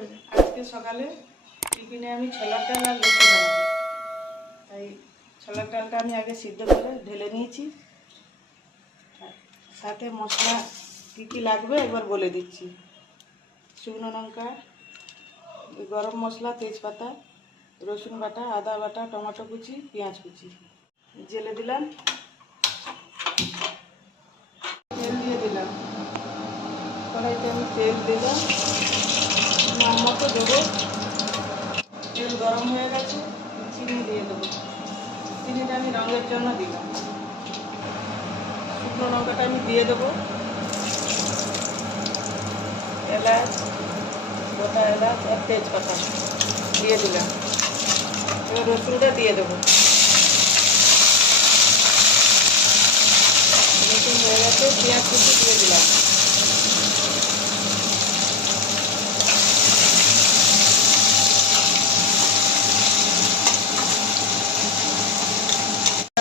আজকে সকালে টিফিনে আমি ছোলার ডাল আর লুচি বানাবো। তাই ছোলার ডালটা আমি আগে সিদ্ধ করে ঢেলে নিয়েছি। সাথে মশলা কী কী লাগবে একবার বলে দিচ্ছি। শুকনো লঙ্কা, গরম মশলা, তেজপাতা, রসুন বাটা, আদা বাটা, টমেটো কুচি, পেঁয়াজ কুচি। জেলে দিলাম, তেল দিয়ে দিলাম। কড়াইতে আমি তেল দিলাম, নাম মতো দেবো। তেল গরম হয়ে গেছে, চিনি দিয়ে দেবো। চিনিটা আমি রঙের জন্য দিলাম। শুকনো লঙ্কাটা আমি দিয়ে দেবো, এলাচ, গোটা এলাচ আর তেজপাতা দিয়ে দিলাম। এবার রসুনটা দিয়ে দেবো। রসুন হয়ে গেছে, পেঁয়াজ কুচি দিয়ে দিলাম।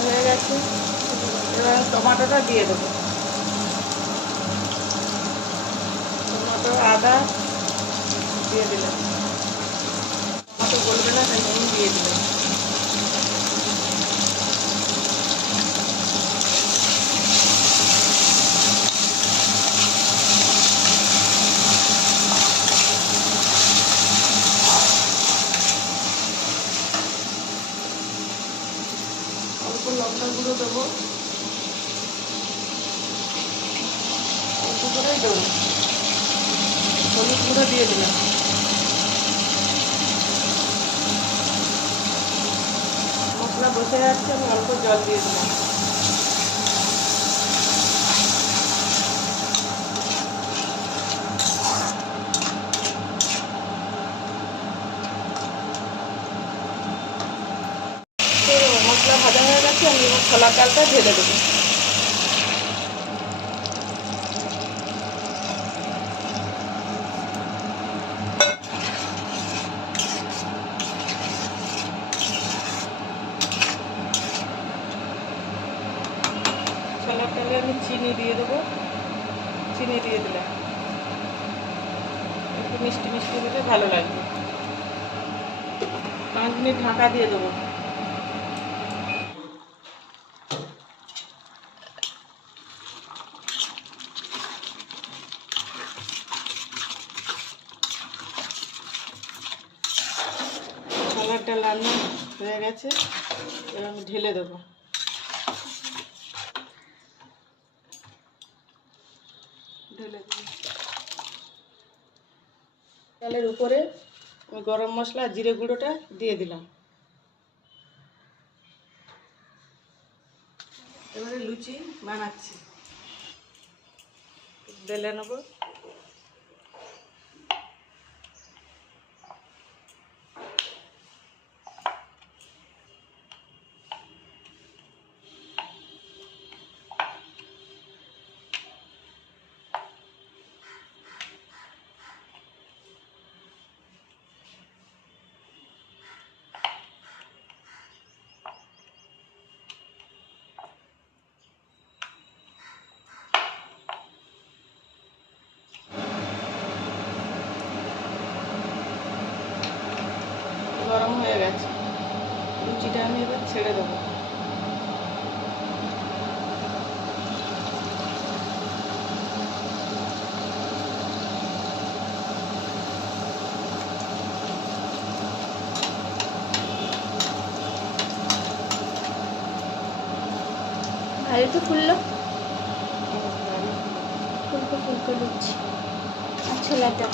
হয়ে গেছে, এবার টমেটোটা দিয়ে দেবো। টমেটো, আদা দিয়ে দিলাম। টমেটো গলবে না, তাই নুন দিয়ে দিলাম। অল্প লঙ্কা গুঁড়ো দেবো, অল্প করেই দেবো। হলুদ গুঁড়ো দিয়ে দিলাম। মশলা বসে যাচ্ছে, আমি অল্প জল দিয়ে দিলাম। মশলা ভাজা হয়ে গেছে, আমি এবার ছোলার ডালটা ঢেলে দেবো। ছোলার ডালে আমি চিনি দিয়ে দেবো। চিনি দিয়ে দিলাম, একটু মিষ্টি মিষ্টি দিলে ভালো লাগবে। 5 মিনিট ঢাকা দিয়ে দেবো। ছোলার ডাল রান্না হয়ে গেছে, এবার আমি ঢেলে দেবো। ঢেলে দেবো। ডালের উপরে আমি গরম মশলা আর জিরে গুঁড়োটা দিয়ে দিলাম। এবারে লুচি বানাচ্ছি, বেলে নেবো। গরম হয়ে গেছে, লুচিটা আমি এবার ছেড়ে দেবো। আর একটু ফুললো ফুলকো ফুলকো লুচি আর ছোলার ডাল।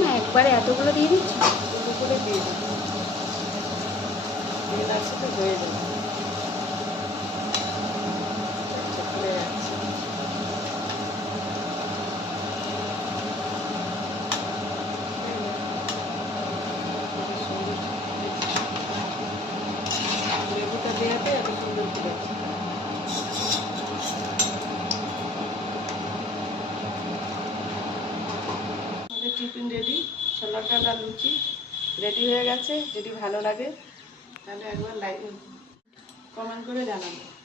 না একবারে এতগুলো দিয়ে দিচ্ছি, এগুলো করে দিয়ে দেবো। তেল আছে তো হয়ে যাবে। আচ্ছা, ফুলে যাচ্ছে। লেবুটা দেওয়াতে এত সুন্দর ফুলেছে। আমাদের টিফিন রেডি, ছোলার ডাল আর লুচি রেডি হয়ে গেছে। যদি ভালো লাগে তাহলে একবার লাইক কমেন্ট করে জানাবেন।